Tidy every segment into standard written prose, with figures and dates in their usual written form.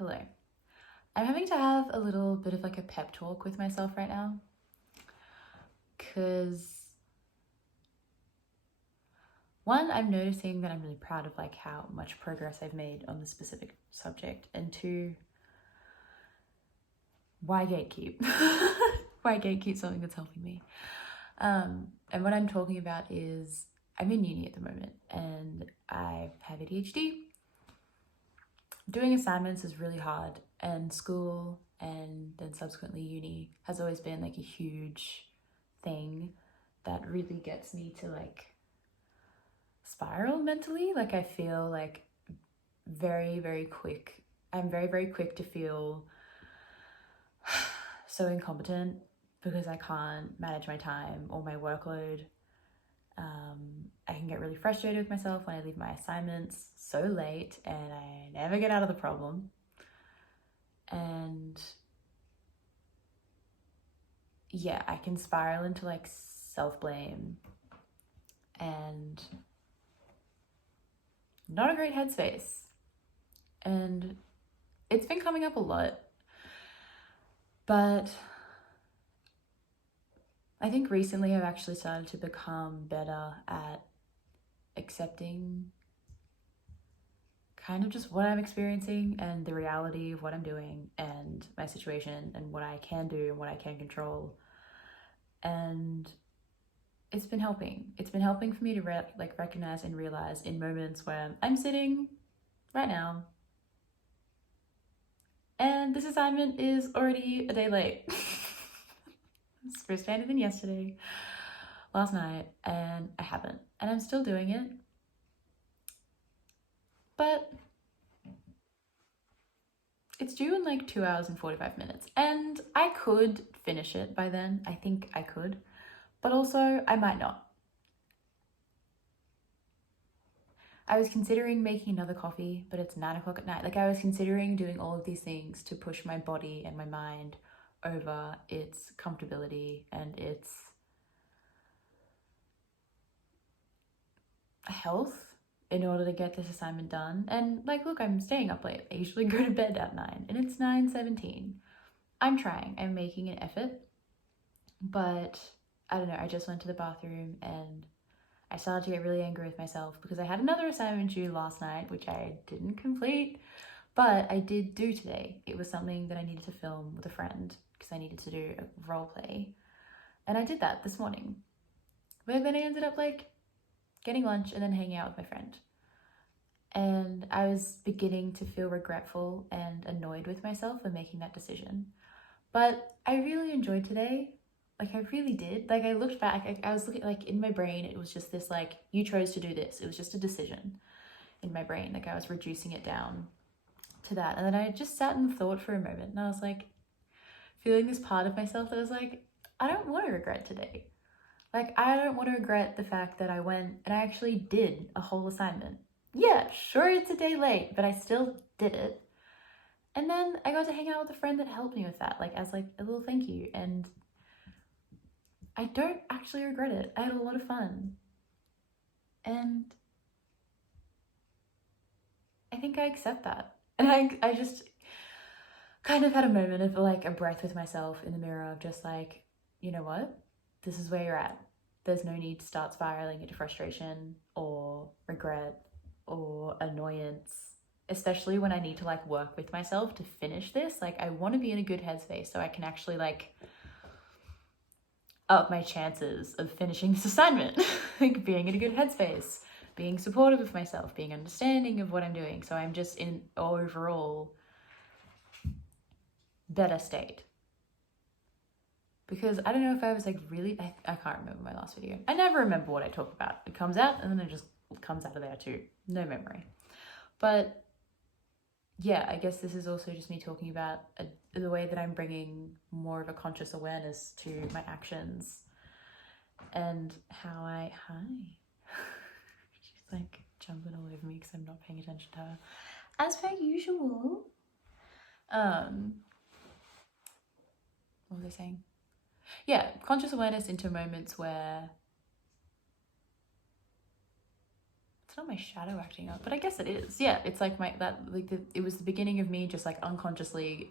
Hello. I'm having to have a little bit of like a pep talk with myself right now because one, I'm noticing that I'm really proud of like how much progress I've made on this specific subject, and two, why gatekeep? Why gatekeep something that's helping me? And what I'm talking about is I'm in uni at the moment and I have ADHD. Doing assignments is really hard, and school and then subsequently uni has always been like a huge thing that really gets me to like spiral mentally. Like I feel like very quick. I'm very quick to feel so incompetent because I can't manage my time or my workload. I can get really frustrated with myself when I leave my assignments so late and I never get out of the problem. And yeah, I can spiral into like self-blame and not a great headspace. And it's been coming up a lot, but I think recently I've actually started to become better at accepting kind of just what I'm experiencing and the reality of what I'm doing and my situation and what I can do and what I can control. And it's been helping. It's been helping for me to recognize and realize in moments where I'm sitting right now and this assignment is already a day late. It's supposed to end in yesterday, last night, and I haven't. And I'm still doing it. But it's due in like 2 hours and 45 minutes. And I could finish it by then. I think I could. But also, I might not. I was considering making another coffee, but it's 9 o'clock at night. Like I was considering doing all of these things to push my body and my mind over its comfortability and its health in order to get this assignment done. And like, look, I'm staying up late. I usually go to bed at 9 and it's 9:17. I'm trying, I'm making an effort, but I don't know, I just went to the bathroom and I started to get really angry with myself because I had another assignment due last night, which I didn't complete, but I did do today. It was something that I needed to film with a friend because I needed to do a role play. And I did that this morning. But then I ended up like getting lunch and then hanging out with my friend. And I was beginning to feel regretful and annoyed with myself for making that decision. But I really enjoyed today. Like I really did. Like I looked back, I was looking like in my brain, it was just this like, you chose to do this. It was just a decision in my brain. Like I was reducing it down to that. And then I just sat and thought for a moment and I was like, feeling this part of myself that was like, I don't want to regret today. Like I don't want to regret the fact that I went and I actually did a whole assignment. Yeah, sure it's a day late, but I still did it. And then I got to hang out with a friend that helped me with that, like as like a little thank you. And I don't actually regret it. I had a lot of fun. And I think I accept that. And I just kind of had a moment of like a breath with myself in the mirror of just like, you know what? This is where you're at. There's no need to start spiraling into frustration or regret or annoyance, especially when I need to like work with myself to finish this. Like I want to be in a good headspace so I can actually like up my chances of finishing this assignment. Like being in a good headspace, being supportive of myself, being understanding of what I'm doing. So I'm just in overall better state. Because I don't know if I was like really, I can't remember my last video. I never remember what I talk about. It comes out and then it just comes out of there too. No memory. But yeah, I guess this is also just me talking about the way that I'm bringing more of a conscious awareness to my actions and how hi. She's like jumping all over me because I'm not paying attention to her. As per usual. What was I saying? Yeah, conscious awareness into moments where it's not my shadow acting up, but I guess it is. Yeah, it's like it was the beginning of me just like unconsciously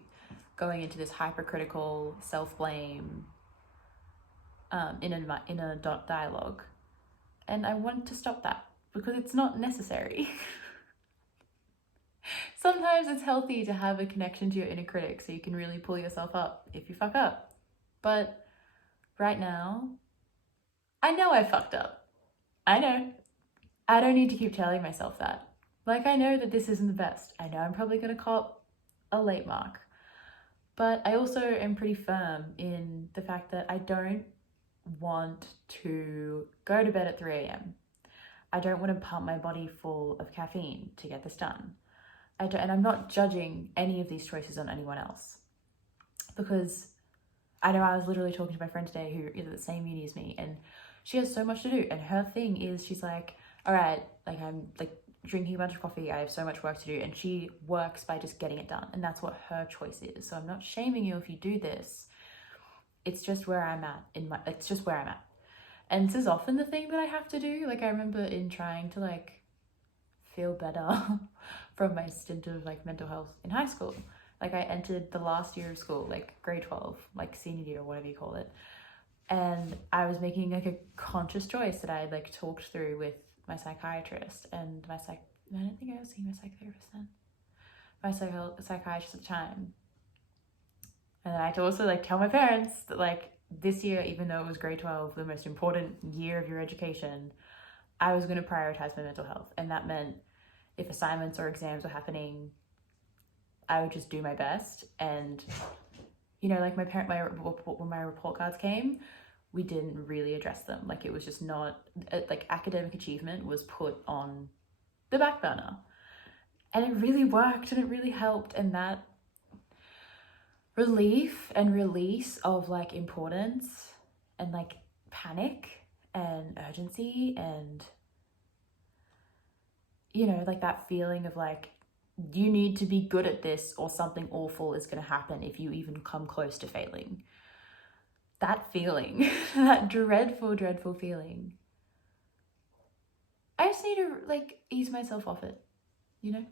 going into this hypercritical self-blame in a dialogue, and I want to stop that because it's not necessary. Sometimes it's healthy to have a connection to your inner critic so you can really pull yourself up if you fuck up. But right now, I know I fucked up. I know. I don't need to keep telling myself that. Like, I know that this isn't the best. I know I'm probably going to cop a late mark. But I also am pretty firm in the fact that I don't want to go to bed at 3 a.m. I don't want to pump my body full of caffeine to get this done. And I'm not judging any of these choices on anyone else, because I know I was literally talking to my friend today who is at the same uni as me, and she has so much to do, and her thing is she's like, all right, like I'm like drinking a bunch of coffee, I have so much work to do, and she works by just getting it done, and that's what her choice is. So I'm not shaming you if you do this. It's just where I'm at it's just where I'm at. And this is often the thing that I have to do. Like, I remember in trying to like feel better from my stint of like mental health in high school, like I entered the last year of school, like grade 12, like senior year or whatever you call it, and I was making like a conscious choice that I had like talked through with my psychiatrist and I don't think I was seeing my psychotherapist then, my psychiatrist at the time. And then I had to also like tell my parents that like this year, even though it was grade 12, the most important year of your education, I was going to prioritize my mental health. And that meant if assignments or exams were happening, I would just do my best. And, you know, like when my report cards came, we didn't really address them. Like, it was just not, like, academic achievement was put on the back burner. And it really worked and it really helped. And that relief and release of like importance and like panic and urgency and, you know, like that feeling of like, you need to be good at this or something awful is going to happen if you even come close to failing. That feeling, that dreadful, dreadful feeling. I just need to like ease myself off it, you know?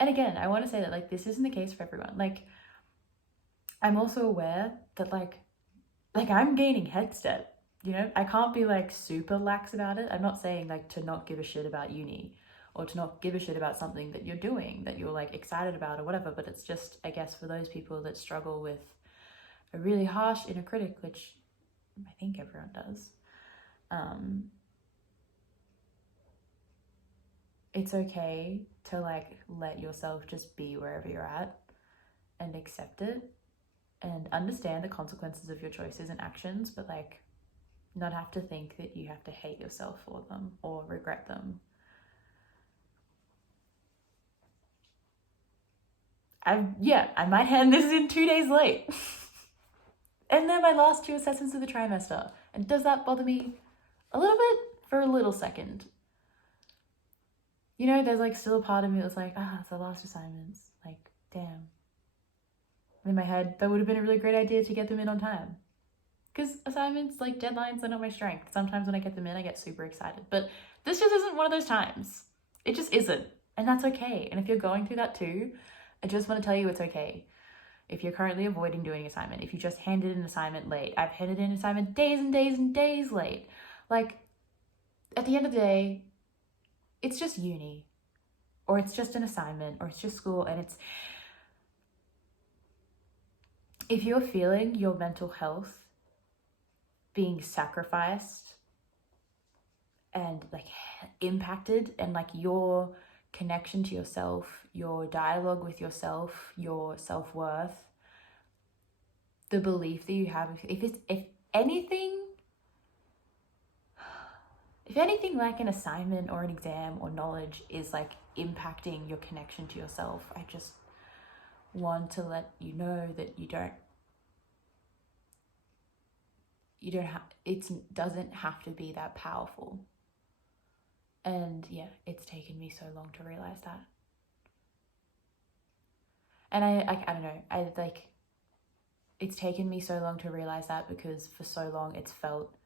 And again, I want to say that like this isn't the case for everyone. Like, I'm also aware that like I'm gaining head step, you know? I can't be like super lax about it. I'm not saying like to not give a shit about uni or to not give a shit about something that you're doing, that you're like excited about or whatever, but it's just, I guess, for those people that struggle with a really harsh inner critic, which I think everyone does, it's okay to like let yourself just be wherever you're at and accept it and understand the consequences of your choices and actions, but like not have to think that you have to hate yourself for them or regret them. I might hand this in 2 days late. And they're my last 2 assessments of the trimester. And does that bother me a little bit? For a little second. You know, there's like still a part of me that's like, it's the last assignments. Like, damn. In my head, that would have been a really great idea to get them in on time. Because assignments, like deadlines, are not my strength. Sometimes when I get them in, I get super excited. But this just isn't one of those times. It just isn't. And that's okay. And if you're going through that too, I just want to tell you it's okay. If you're currently avoiding doing assignment, if you just handed an assignment late, I've handed in assignment days and days and days late. Like, at the end of the day, it's just uni, or it's just an assignment, or it's just school, and it's, if you're feeling your mental health being sacrificed and like impacted, and like your connection to yourself, your dialogue with yourself, your self-worth, the belief that you have, if anything like an assignment or an exam or knowledge is like impacting your connection to yourself, I just want to let you know that it doesn't have to be that powerful. And yeah, it's taken me so long to realize that. And I don't know, it's taken me so long to realize that because for so long it's felt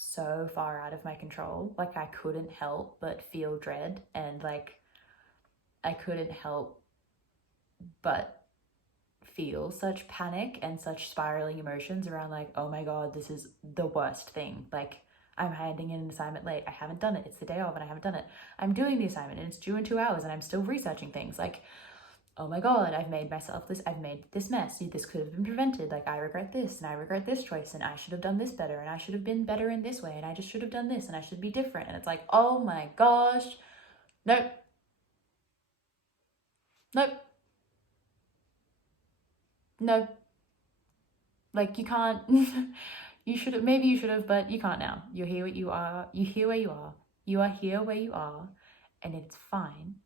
so far out of my control. Like I couldn't help but feel dread, and like I couldn't help but feel such panic and such spiraling emotions around like, oh my God, this is the worst thing. Like I'm handing in an assignment late. I haven't done it. It's the day of and I haven't done it. I'm doing the assignment and it's due in 2 hours and I'm still researching things. Like, oh my God, I've made this mess. This could have been prevented. Like I regret this and I regret this choice and I should have done this better and I should have been better in this way and I just should have done this and I should be different. And it's like, oh my gosh, nope. Nope. No. Like you can't, maybe you should have, but you can't now. You're here where you are. You here where you are. You are here where you are, and it's fine.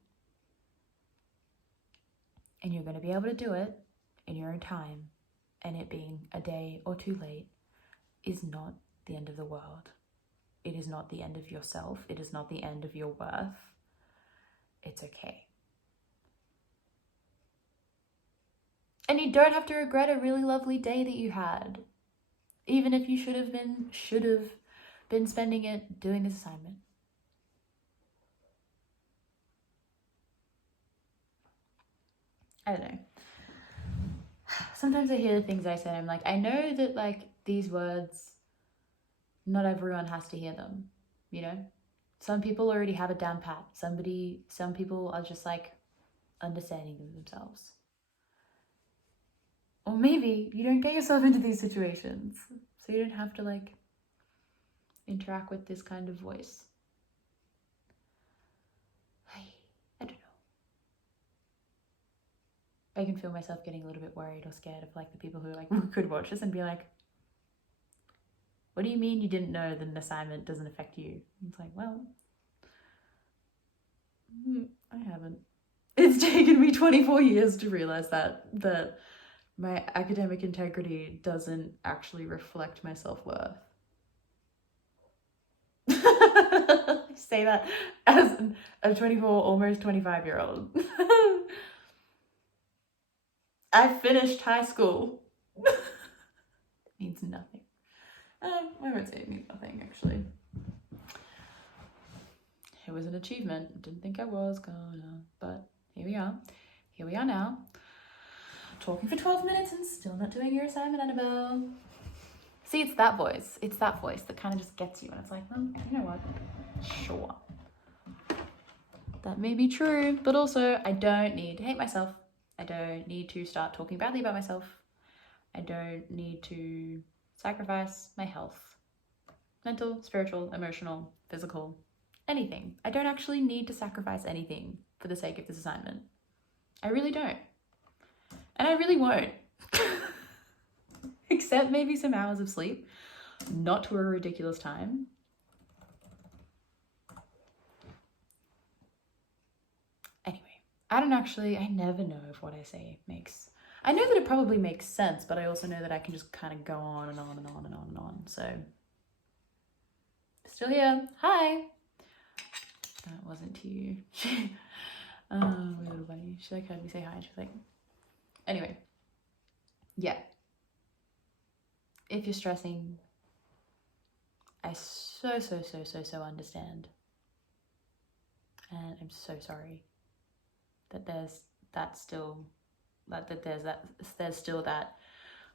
And you're going to be able to do it in your own time. And it being a day or 2 late is not the end of the world. It is not the end of yourself. It is not the end of your worth. It's okay. And you don't have to regret a really lovely day that you had, even if you should have been spending it doing this assignment. I don't know. Sometimes I hear the things I say and I'm like, I know that like these words, not everyone has to hear them, you know? Some people already have it down pat. Some people are just like understanding of themselves. Or maybe you don't get yourself into these situations, so you don't have to like interact with this kind of voice. I don't know. I can feel myself getting a little bit worried or scared of like the people who like could watch this and be like, what do you mean you didn't know that an assignment doesn't affect you? It's like, well, I haven't. It's taken me 24 years to realize that my academic integrity doesn't actually reflect my self-worth. I say that as a 24, almost 25-year-old. I finished high school. It means nothing. I won't say it means nothing, actually. It was an achievement. Didn't think I was gonna, but here we are. Here we are now. Talking for 12 minutes and still not doing your assignment, Annabelle. See, it's that voice. It's that voice that kind of just gets you, and it's like, well, you know what? Sure. That may be true, but also I don't need to hate myself. I don't need to start talking badly about myself. I don't need to sacrifice my health. Mental, spiritual, emotional, physical, anything. I don't actually need to sacrifice anything for the sake of this assignment. I really don't. And I really won't. Except maybe some hours of sleep, not to a ridiculous time. Anyway, I never know if what I say makes, I know that it probably makes sense, but I also know that I can just kind of go on and on and on and on and on. So, still here. Hi. That wasn't to you. My little bunny. She like heard me say hi and she's like, anyway. Yeah. If you're stressing, I so understand. And I'm so sorry that there's still that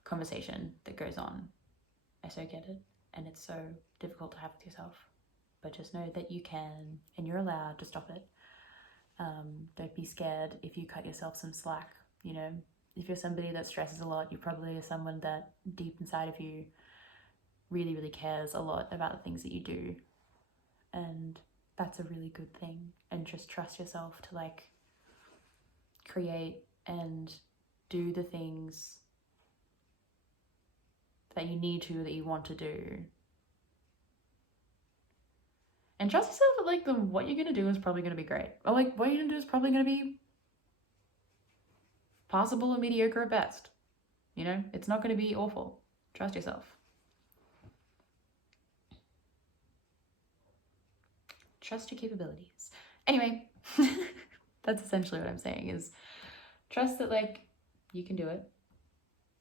conversation that goes on. I so get it, and it's so difficult to have with yourself. But just know that you can, and you're allowed to stop it. Don't be scared if you cut yourself some slack. You know, if you're somebody that stresses a lot, you probably are someone that deep inside of you really, really cares a lot about the things that you do. And that's a really good thing. And just trust yourself to like create and do the things that you need to, that you want to do. And trust yourself that like what you're gonna do is probably gonna be great. Or like what you're gonna do is probably gonna be possible or mediocre at best. You know, it's not gonna be awful. Trust yourself. Trust your capabilities. Anyway, that's essentially what I'm saying, is trust that like you can do it.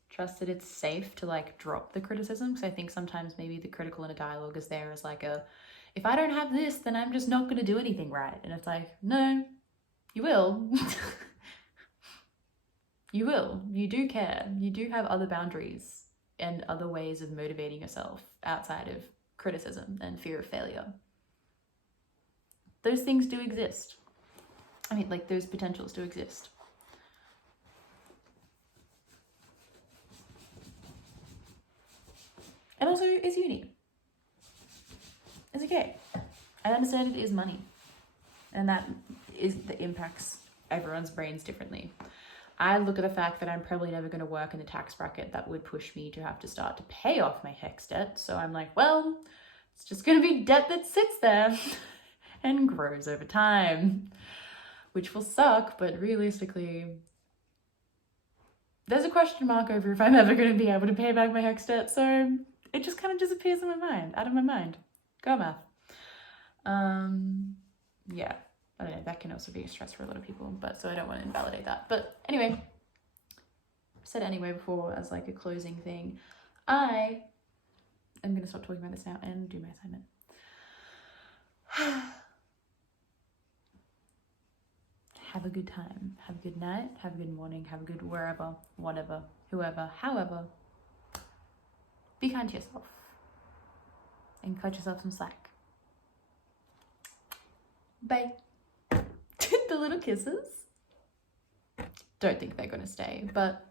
Trust that it's safe to like drop the criticism, because I think sometimes maybe the critical inner dialogue is there as like a, if I don't have this, then I'm just not going to do anything right. And it's like, no, you will. You will. You do care. You do have other boundaries and other ways of motivating yourself outside of criticism and fear of failure. Those things do exist. I mean, like, those potentials do exist. And also, it's uni. It's okay. I understand it is money. And that impacts everyone's brains differently. I look at the fact that I'm probably never going to work in the tax bracket that would push me to have to start to pay off my HECS debt. So I'm like, well, it's just going to be debt that sits there and grows over time, which will suck. But realistically, there's a question mark over if I'm ever going to be able to pay back my HECS debt. So it just kind of disappears in my mind, out of my mind. Go math. Yeah. I don't know, that can also be a stress for a lot of people, but so I don't want to invalidate that. But anyway, I've said anyway before as like a closing thing. I am going to stop talking about this now and do my assignment. Have a good time. Have a good night. Have a good morning. Have a good wherever, whatever, whoever, however. Be kind to yourself and cut yourself some slack. Bye. The little kisses. Don't think they're gonna stay, but